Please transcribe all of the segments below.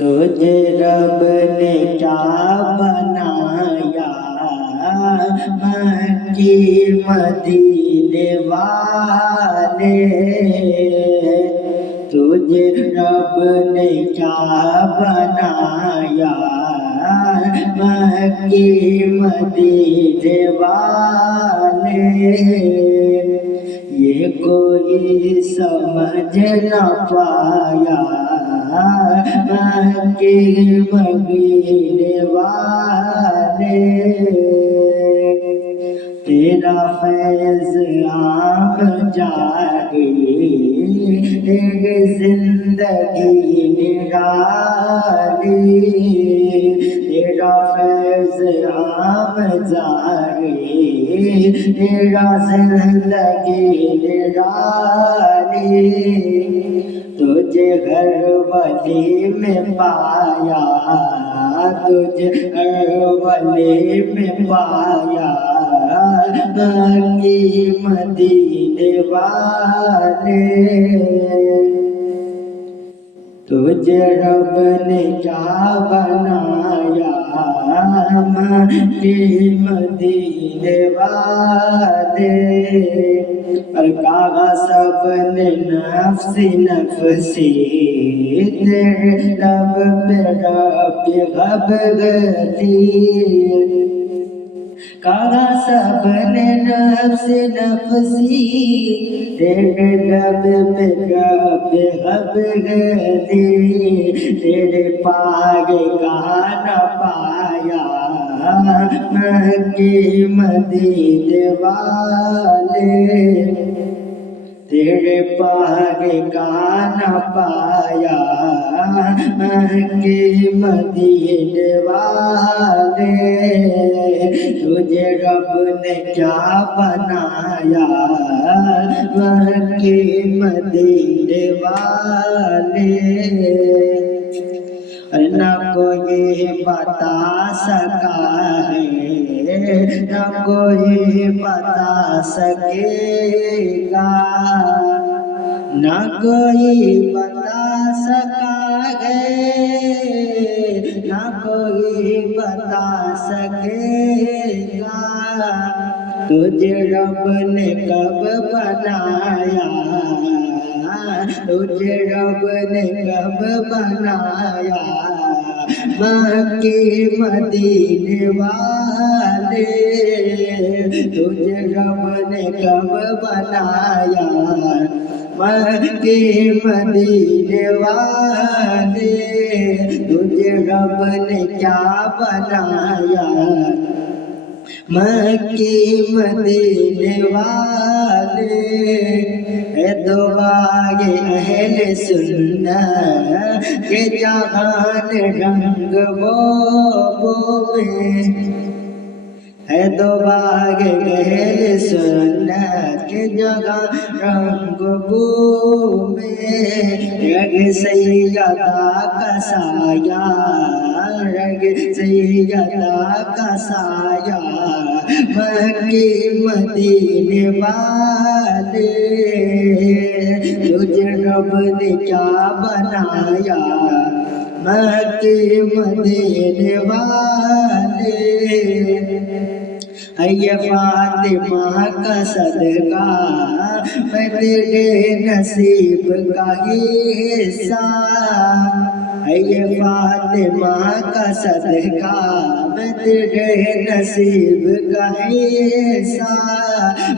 تجھے رب نے کیا بنایا مکی مدینے والے، تجھے رب نے کیا بنایا مکی مدینے والے، یہ کوئی سمجھ نہ پایا مکی مدینے والے، تیرا فیض عام جاری ایک زندگی نرالی، تیرا فیض عام جاری تیرا زندگی نرالی، تجھے ہر ولی میں پایا، تجھے ہر ولی میں پایا مکی مدینے والے، تجھے رب نے کیا بنایا مکی مدینے والے، اور کہا سب نے نفسی نفسی، تیرے لب پہ رب غب گتی، کہا سب نے نفسی نفسی، تیرے لب پہ رب غب گتی، تیرے پاگے کا نہ پایا مکی مدینے والے، تیرے پاگے کا نہ پایا مکی مدینے والے، تجھے رب نے کیا بنایا مکی مدینے والے، نہ کوئی بتا سکا ہے نہ کوئی بتا سکے گا، نہ کوئی بتا سکا ہے نہ کوئی بتا سکے گا، تجھے رب نے کب بنایا، تجھے رب نے کب بنایا مکی مدینے والے، تجھے رب نے کب بنایا مکی مدینے والے، تجھے رب نے کیا بنایا مکی مدینے والے، اے دعائے اہل سنت کے جہان رنگ بو میں، ہے دعائے اہل سنت کے جہان رنگ بو میں، رگ سیدہ کا سایہ رگ سیدہ کا سایہ مکی مدینے والے، تجھے رب نے کیا بنایا مکی مدینے والے، اے فاطمہ کا صدقہ میں تیرے نصیب کا حصہ، اے فاطمہ کا صدقہ میں تیرے نصیب کا حصہ،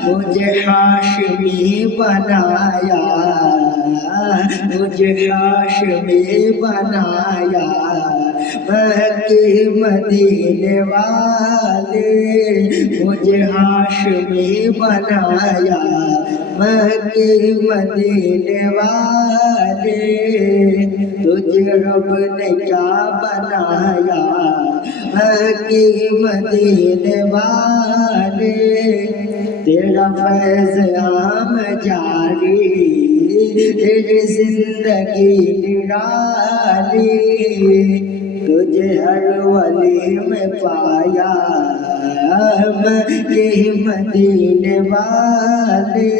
مجھے ہاشمی بنایا مجھے ہاشمی بنایا مکی مدینے والے، مجھے ہاشمی بنایا مکی مدینے والے، تجھے رب نے کیا بنایا مکی مدینے والے، تیرا فیض عام جاری تیری زندگی نرالی، تجھے ہر ولی میں پایا مکی مدینے والے۔